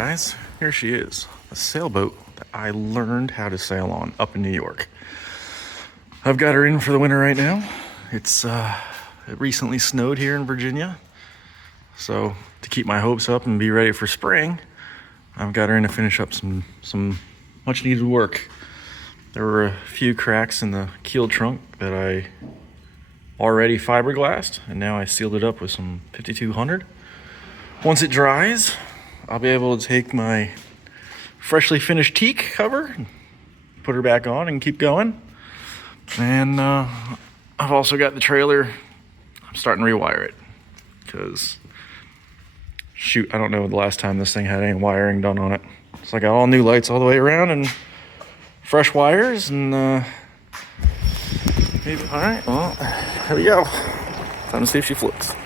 guys, here she is, a sailboat that I learned how to sail on up in New York. I've got her in for the winter right now. It recently snowed here in Virginia, so to keep my hopes up and be ready for spring, I've got her in to finish up some much needed work. There were a few cracks in the keel trunk that I already fiberglassed, and now I sealed it up with some 5200. Once it dries, I'll be able to take my freshly finished teak cover, put her back on and keep going. And I've also got the trailer. I'm starting to rewire it because, shoot, I don't know the last time this thing had any wiring done on it. So I got all new lights all the way around and fresh wires and maybe, all right, well, here we go. Time to see if she floats.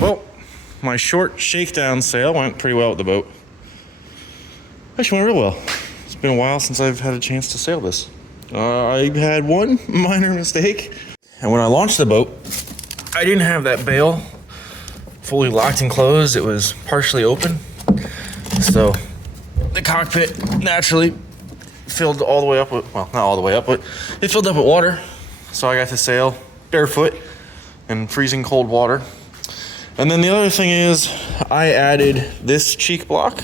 Well, my short shakedown sail went pretty well with the boat. Actually went real well. It's been a while since I've had a chance to sail this. I had one minor mistake. And when I launched the boat, I didn't have that bail fully locked and closed. It was partially open. So the cockpit naturally filled all the way up with, well, not all the way up, but it filled up with water. So I got to sail barefoot in freezing cold water. And then the other thing is I added this cheek block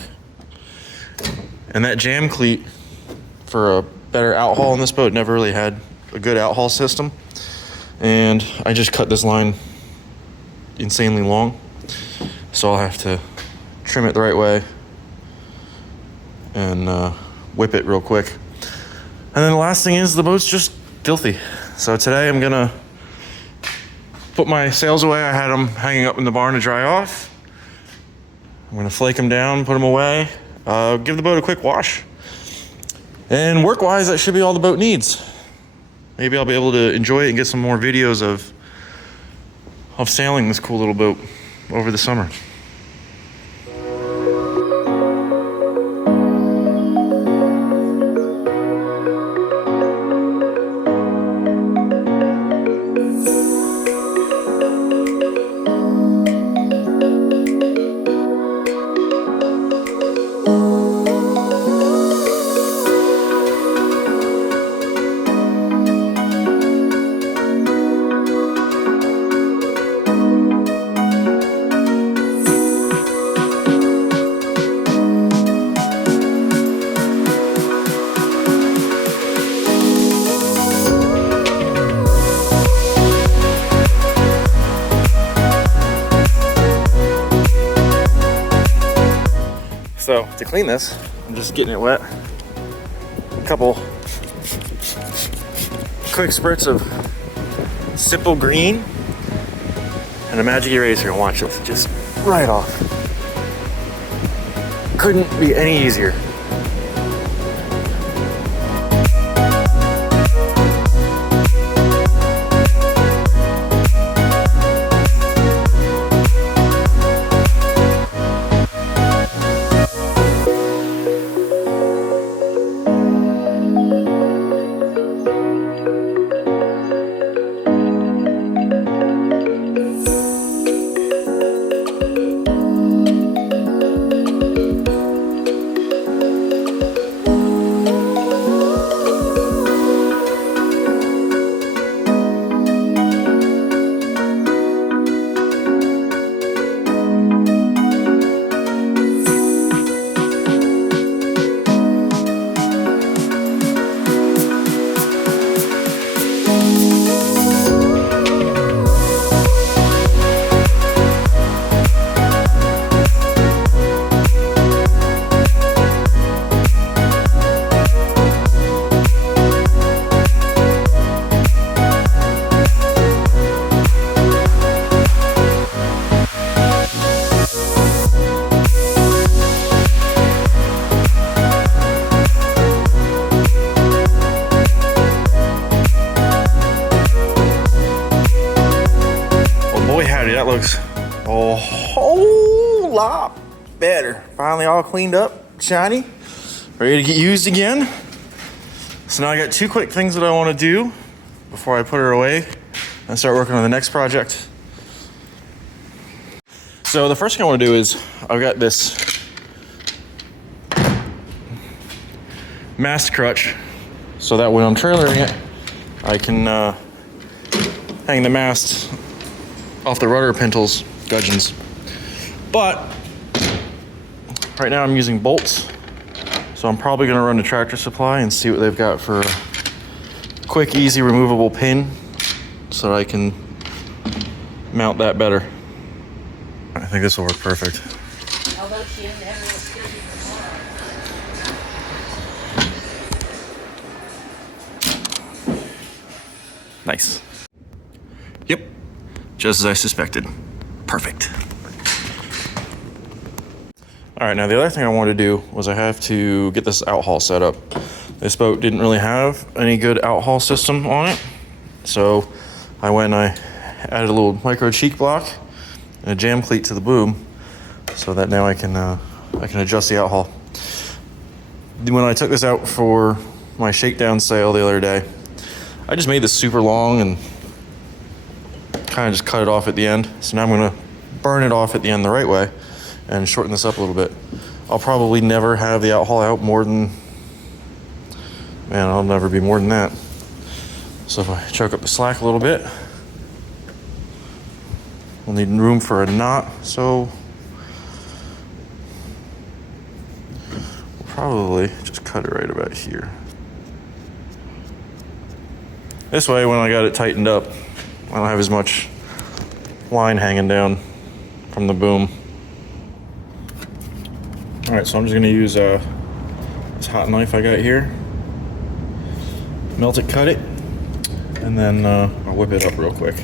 and that jam cleat for a better outhaul in this boat. Never really had a good outhaul system. And I just cut this line insanely long. So I'll have to trim it the right way and whip it real quick. And then the last thing is the boat's just filthy. So today I'm gonna put my sails away. I had them hanging up in the barn to dry off. I'm gonna flake them down, put them away, give the boat a quick wash. And work-wise, that should be all the boat needs. Maybe I'll be able to enjoy it and get some more videos of sailing this cool little boat over the summer. So to clean this, I'm just getting it wet. A couple quick spurts of simple green and a magic eraser, and watch this just right off. Couldn't be any easier. looks a whole lot better. Finally all cleaned up, shiny, ready to get used again. So now I got two quick things that I want to do before I put her away and start working on the next project. So the first thing I want to do is I've got this Mast crutch, so that when I'm trailering it, I can hang the mast off the rudder pintles, gudgeons. But right now I'm using bolts, so I'm probably going to run to Tractor Supply and see what they've got for a quick, easy, removable pin so that I can mount that better. I think this will work perfect. Nice. Yep, just as I suspected. Perfect. All right, now the other thing I wanted to do was I have to get this outhaul set up. This boat didn't really have any good outhaul system on it, so I went and I added a little micro cheek block and a jam cleat to the boom, so that now I can adjust the outhaul. When I took this out for my Shakedown sail the other day, I just made this super long and kind of just cut it off at the end. So now I'm gonna burn it off at the end the right way and shorten this up a little bit. I'll probably never have the outhaul out more than, man, I'll never be more than that. So if I choke up the slack a little bit, we'll need room for a knot, so we'll probably just cut it right about here. This way, when I got it tightened up, I don't have as much line hanging down from the boom. All right, so I'm just gonna use this hot knife I got here, melt it, cut it, and then I'll whip it up real quick.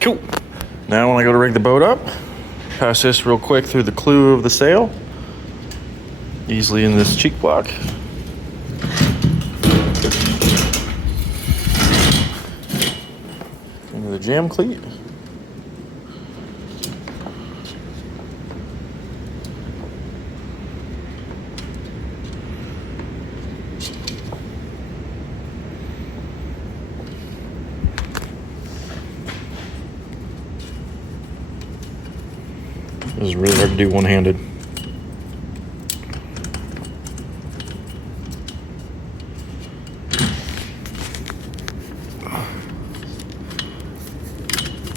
Cool. Now when I go to rig the boat up, pass this real quick through the clew of the sail, easily in this cheek block. Into the jam cleat. This is really hard to do one-handed.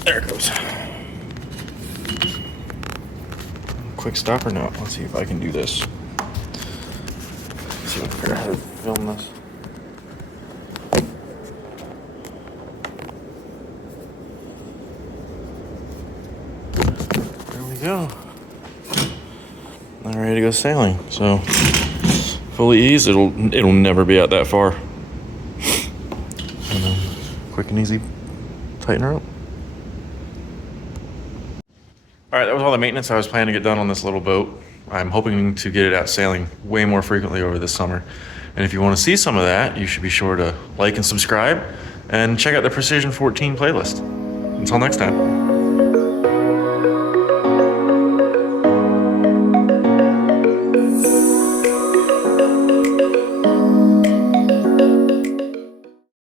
There it goes. Quick stopper now. Let's see if I can do this. Let's see if I can figure out how to film this. Go. I'm ready to go sailing. So fully eased, it'll never be out that far. And then quick and easy, tighten her up. All right, that was all the maintenance I was planning to get done on this little boat. I'm hoping to get it out sailing way more frequently over this summer. And if you want to see some of that, you should be sure to like and subscribe and check out the Precision 14 playlist. Until next time.